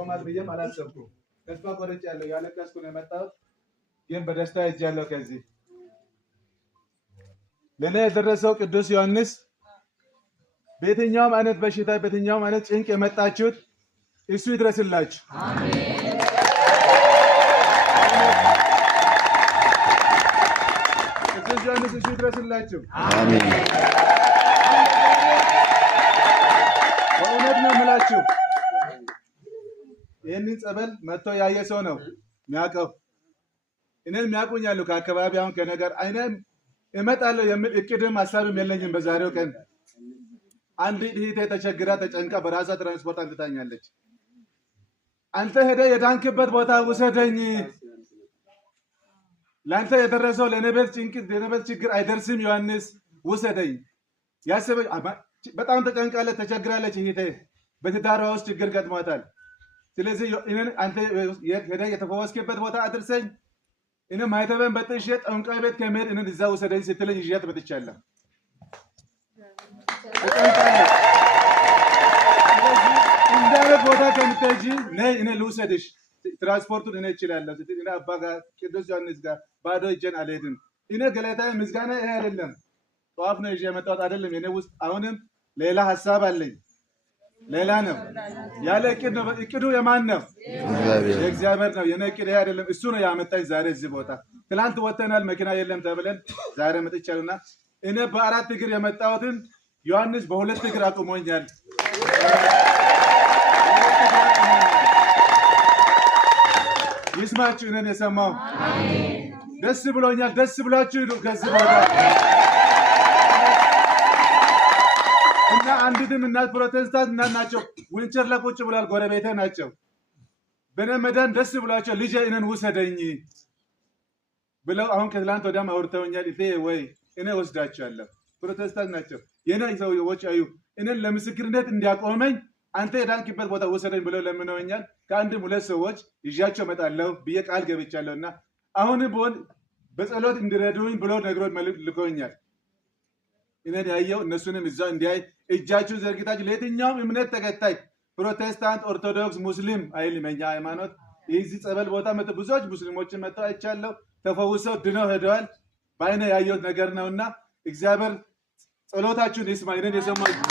ይቆማል ብዬም አላሰብኩም። ተስፋ ቆርጫለሁ። ያለቀስኩ ነው የመጣሁት፣ ግን በደስታ ሄጃለሁ። ከዚህ ለኔ የደረሰው ቅዱስ ዮሐንስ በየትኛውም አይነት በሽታ በየትኛውም አይነት ጭንቅ የመጣችሁት እሱ ይድረስላችሁ። አሜን። ቅዱስ ዮሐንስ እሱ ይድረስላችሁ። አሜን። በእውነት ነው የምላችሁ፣ ይህንን ጸበል መጥቶ ያየ ሰው ነው የሚያውቀው። እኔን የሚያውቁኛሉ ከአካባቢ አሁን ከነገር አይነም እመጣለሁ የሚል እቅድም ሀሳብም የለኝም። በዛሬው ቀን አንድ እህቴ ተቸግራ ተጨንቃ በራሷ ትራንስፖርት አንትታኛለች። አንተ ሄደ የዳንክበት ቦታ ውሰደኝ፣ ለአንተ የደረሰው ለነቤት ጭንቅ ለነቤት ችግር አይደርስም፣ ዮሐንስ ውሰደኝ። ያሰበ በጣም ተጨንቃለች፣ ተቸግራለች። እህቴ በትዳሯ ውስጥ ችግር ገጥሟታል። ስለዚህ አንተ ሄደ የተፈወስክበት ቦታ አድርሰኝ፣ እኔ ማይተበን በጥሼ ጠንቋይ ቤት ከመሄድ እኔን እዛ ውሰደኝ ስትለኝ ይዣት መጥቻለሁ። እንዳለት ቦታ ከምትሄጂ ነይ እኔ ልውሰድሽ፣ ትራንስፖርቱን እኔ እችላለሁ። እኔ አባ ጋር ቅዱስ ዮሐንስ ጋር ባዶ እጄን አልሄድም። እኔ ገለታዬ ምስጋና ይሄ አይደለም፣ ጠዋፍ ነው ይዤ የመጣሁት አይደለም። እኔ ውስጥ አሁንም ሌላ ሀሳብ አለኝ፣ ሌላ ነው ያለ እቅድ ነው። እቅዱ የማን ነው? የእግዚአብሔር ነው። የኔ እቅድ ይሄ አይደለም። እሱ ነው ያመጣኝ ዛሬ እዚህ ቦታ። ትላንት ወተናል መኪና የለም ተብለን ዛሬ መጥቻለሁና እኔ በአራት እግር የመጣሁትን ዮሐንስ በሁለት እግር አቁሞኛል። ይስማችሁ እኔን የሰማው ደስ ብሎኛል። ደስ ብላችሁ ሂዱ ከዚህ ቦታ እና አንዲትም እናት ፕሮቴስታንት እናት ናቸው። ዊንቸር ላይ ቁጭ ብሏል። ጎረቤቴ ናቸው። በእኔ መዳን ደስ ብሏቸው ልጄ እኔን ውሰደኝ ብለው አሁን ከትላንት ወዲያም አውርተውኛል። እቴ ወይ እኔ ወስዳቸዋለሁ። ፕሮቴስታንት ናቸው። የኔ ሰዎች አዩ እኔን ለምስክርነት እንዲያቆመኝ አንተ የዳንክበት ቦታ ውሰደኝ ብለው ለምነውኛል። ከአንድም ሁለት ሰዎች ይዣቸው እመጣለሁ ብዬ ቃል ገብቻለሁና አሁን ቢሆን በጸሎት እንዲረዱኝ ብሎ ነግሮ ልኮኛል። እኔን ያየው እነሱንም እዛ እንዲያይ እጃችሁ ዘርግታችሁ ለየትኛውም እምነት ተከታይ ፕሮቴስታንት፣ ኦርቶዶክስ፣ ሙስሊም አይልም የኛ ሃይማኖት። የዚህ ጸበል ቦታ መጥተው ብዙዎች ሙስሊሞችን መጥተው አይቻለሁ። ተፈውሰው ድነው ሄደዋል። በአይነ ያየሁት ነገር ነውና እግዚአብሔር ጸሎታችሁን ይስማ። እኔን የሰማችሁ